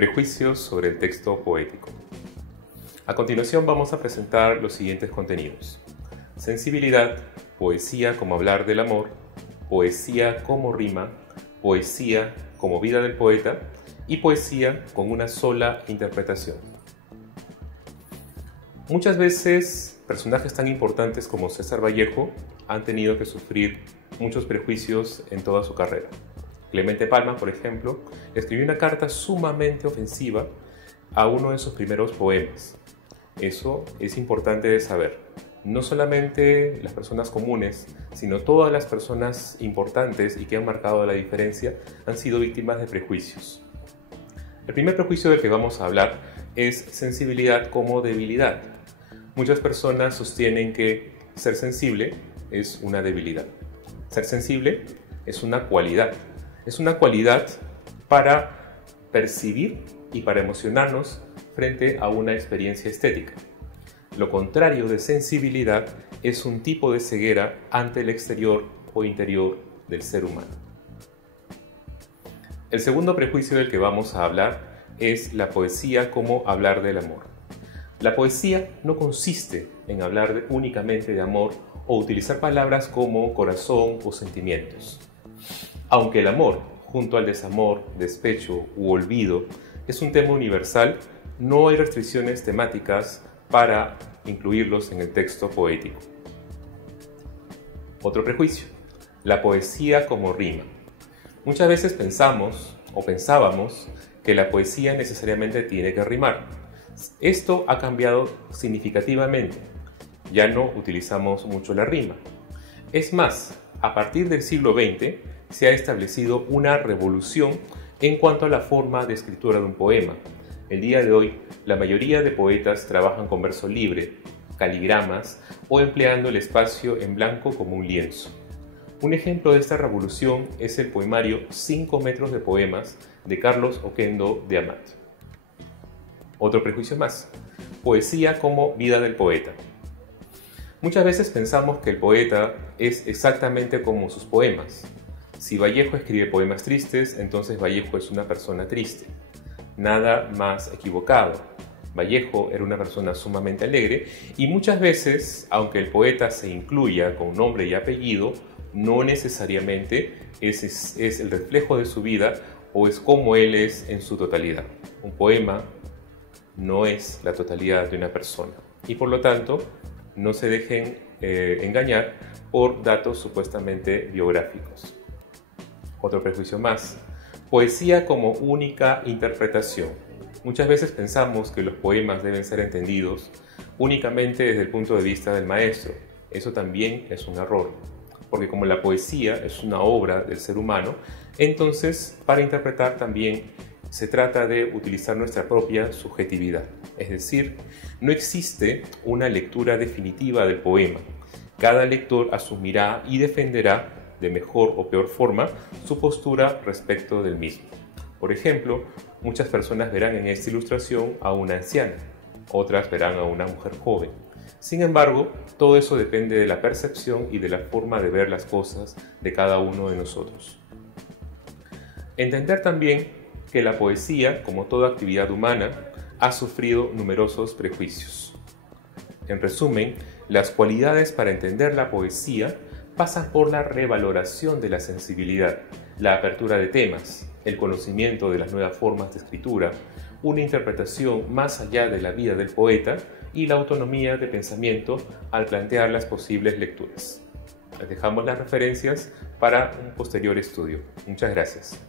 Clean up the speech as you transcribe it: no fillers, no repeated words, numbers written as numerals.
Prejuicios sobre el texto poético. A continuación vamos a presentar los siguientes contenidos: sensibilidad, poesía como hablar del amor, poesía como rima, poesía como vida del poeta y poesía con una sola interpretación. Muchas veces personajes tan importantes como César Vallejo han tenido que sufrir muchos prejuicios en toda su carrera. Clemente Palma, por ejemplo, escribió una carta sumamente ofensiva a uno de sus primeros poemas. Eso es importante de saber. No solamente las personas comunes, sino todas las personas importantes y que han marcado la diferencia han sido víctimas de prejuicios. El primer prejuicio del que vamos a hablar es sensibilidad como debilidad. Muchas personas sostienen que ser sensible es una debilidad. Ser sensible es una cualidad. Es una cualidad para percibir y para emocionarnos frente a una experiencia estética. Lo contrario de sensibilidad es un tipo de ceguera ante el exterior o interior del ser humano. El segundo prejuicio del que vamos a hablar es la poesía como hablar del amor. La poesía no consiste en hablar únicamente de amor o utilizar palabras como corazón o sentimientos. Aunque el amor, junto al desamor, despecho u olvido, es un tema universal, no hay restricciones temáticas para incluirlos en el texto poético. Otro prejuicio: la poesía como rima. Muchas veces pensamos o pensábamos que la poesía necesariamente tiene que rimar. Esto ha cambiado significativamente. Ya no utilizamos mucho la rima. Es más, a partir del siglo XX se ha establecido una revolución en cuanto a la forma de escritura de un poema. El día de hoy, la mayoría de poetas trabajan con verso libre, caligramas o empleando el espacio en blanco como un lienzo. Un ejemplo de esta revolución es el poemario 5 metros de poemas de Carlos Oquendo de Amat. Otro prejuicio más: poesía como vida del poeta. Muchas veces pensamos que el poeta es exactamente como sus poemas. Si Vallejo escribe poemas tristes, entonces Vallejo es una persona triste. Nada más equivocado. Vallejo era una persona sumamente alegre y muchas veces, aunque el poeta se incluya con nombre y apellido, no necesariamente es el reflejo de su vida o es como él es en su totalidad. Un poema no es la totalidad de una persona y por lo tanto no se dejen engañar por datos supuestamente biográficos. Otro prejuicio más: poesía como única interpretación. Muchas veces pensamos que los poemas deben ser entendidos únicamente desde el punto de vista del maestro. Eso también es un error, porque como la poesía es una obra del ser humano, entonces para interpretar también se trata de utilizar nuestra propia subjetividad. Es decir, no existe una lectura definitiva del poema. Cada lector asumirá y defenderá de mejor o peor forma su postura respecto del mismo. Por ejemplo, muchas personas verán en esta ilustración a una anciana, otras verán a una mujer joven. Sin embargo, todo eso depende de la percepción y de la forma de ver las cosas de cada uno de nosotros. Entender también que la poesía, como toda actividad humana, ha sufrido numerosos prejuicios. En resumen, las cualidades para entender la poesía pasan por la revaloración de la sensibilidad, la apertura de temas, el conocimiento de las nuevas formas de escritura, una interpretación más allá de la vida del poeta y la autonomía de pensamiento al plantear las posibles lecturas. Les dejamos las referencias para un posterior estudio. Muchas gracias.